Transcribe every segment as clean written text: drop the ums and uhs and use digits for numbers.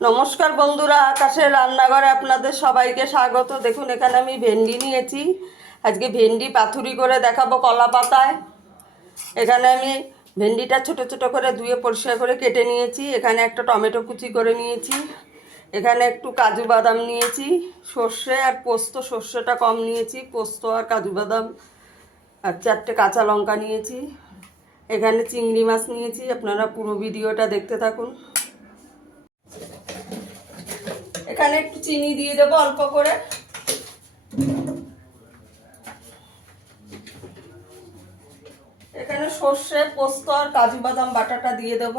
নমস্কার বন্ধুরা, আকাশের রান্নাঘরে আপনাদের সবাইকে স্বাগত। দেখুন এখানে আমি ভেন্ডি নিয়েছি। আজকে ভেন্ডি পাতুরি করে দেখাবো কলা পাতায়। এখানে আমি ভেন্ডিটা ছোট ছোট করে ধুয়ে পরিষ্কার করে কেটে নিয়েছি। এখানে একটা টমেটো কুচি করে নিয়েছি। এখানে একটু কাজু বাদাম নিয়েছি, সর্ষে আর পোস্ত। সর্ষেটা কম নিয়েছি, পোস্ত আর কাজু বাদাম আর 4টে কাঁচা লঙ্কা নিয়েছি। এখানে চিংড়ি মাছ নিয়েছি। আপনারা পুরো ভিডিওটা দেখতে থাকুন। এখানে একটু চিনি দিয়ে দেবো অল্প করে। এখানে সর্ষে, পোস্ত আর কাজু বাদাম বাটাটা দিয়ে দেব।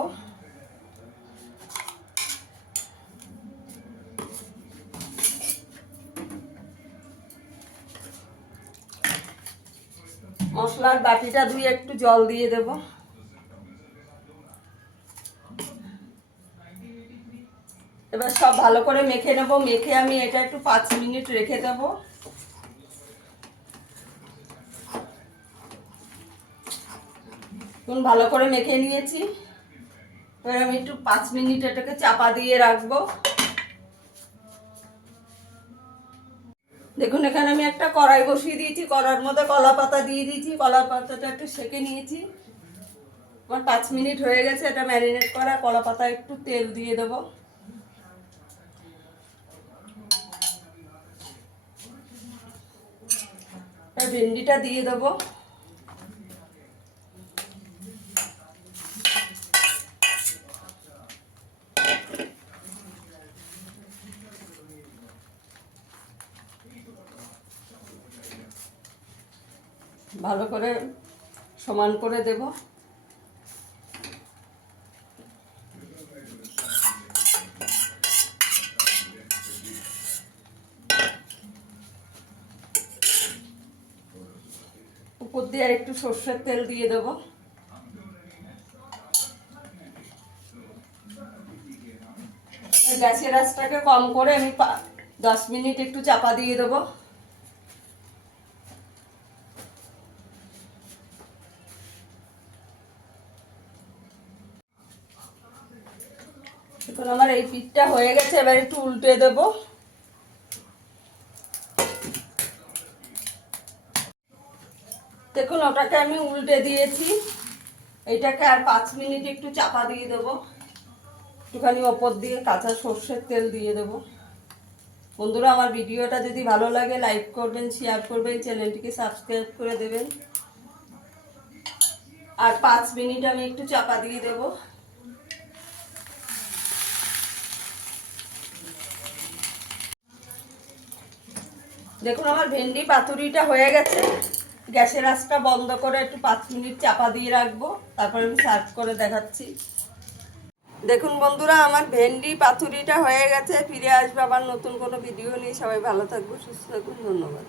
মশলার বাটিটা ধুয়ে একটু জল দিয়ে দেব। এবার সব ভালো করে মেখে নেব। মেখে আমি এটা একটু 5 মিনিট রেখে দেব। ভালো করে মেখে নিয়েছি। এবার আমি একটু 5 মিনিট এটাকে চাপা দিয়ে রাখবো। দেখুন এখানে আমি একটা কড়াই বসিয়ে দিয়েছি। কড়ার মধ্যে কলা পাতা দিয়ে দিয়েছি। কলা পাতাটা একটু সেঁকে নিয়েছি। আমার 5 মিনিট হয়ে গেছে এটা ম্যারিনেট করা। কলা পাতা একটু তেল দিয়ে দেবো। ভেন্ডিটা দিয়ে দেবো। ভালো করে সমান করে দেব। উপর দিয়ে আর একটু সর্ষের তেল দিয়ে দেব। গ্যাসের আঁচটাকে কম করে আমি 10 মিনিট একটু চাপা দিয়ে দেবো। এখন আমার এই পিঠটা হয়ে গেছে। এবার একটু উল্টে দেব। দেখুন ওটাকে আমি উল্টে দিয়েছি। এইটাকে আর 5 মিনিট একটু চাপা দিয়ে দেবো। একটুখানি ওপর দিয়ে কাঁচা সর্ষের তেল দিয়ে দেবো। বন্ধুরা, আমার ভিডিওটা যদি ভালো লাগে লাইক করবেন, শেয়ার করবেন, চ্যানেলটিকে সাবস্ক্রাইব করে দেবেন। আর 5 মিনিট আমি একটু চাপা দিয়ে দেবো। দেখুন আমার ভেন্ডি পাতুরিটা হয়ে গেছে। গ্যাসের আঁচটা বন্ধ করে একটু 5 মিনিট চাপা দিয়ে রাখবো। তারপর আমি সার্ভ করে দেখাচ্ছি। দেখুন বন্ধুরা, আমার ভেন্ডি পাতুরিটা হয়ে গেছে। ফিরে আসবো আবার নতুন কোনো ভিডিও নিয়ে। সবাই ভালো থাকবো, সুস্থ থাকুন। ধন্যবাদ।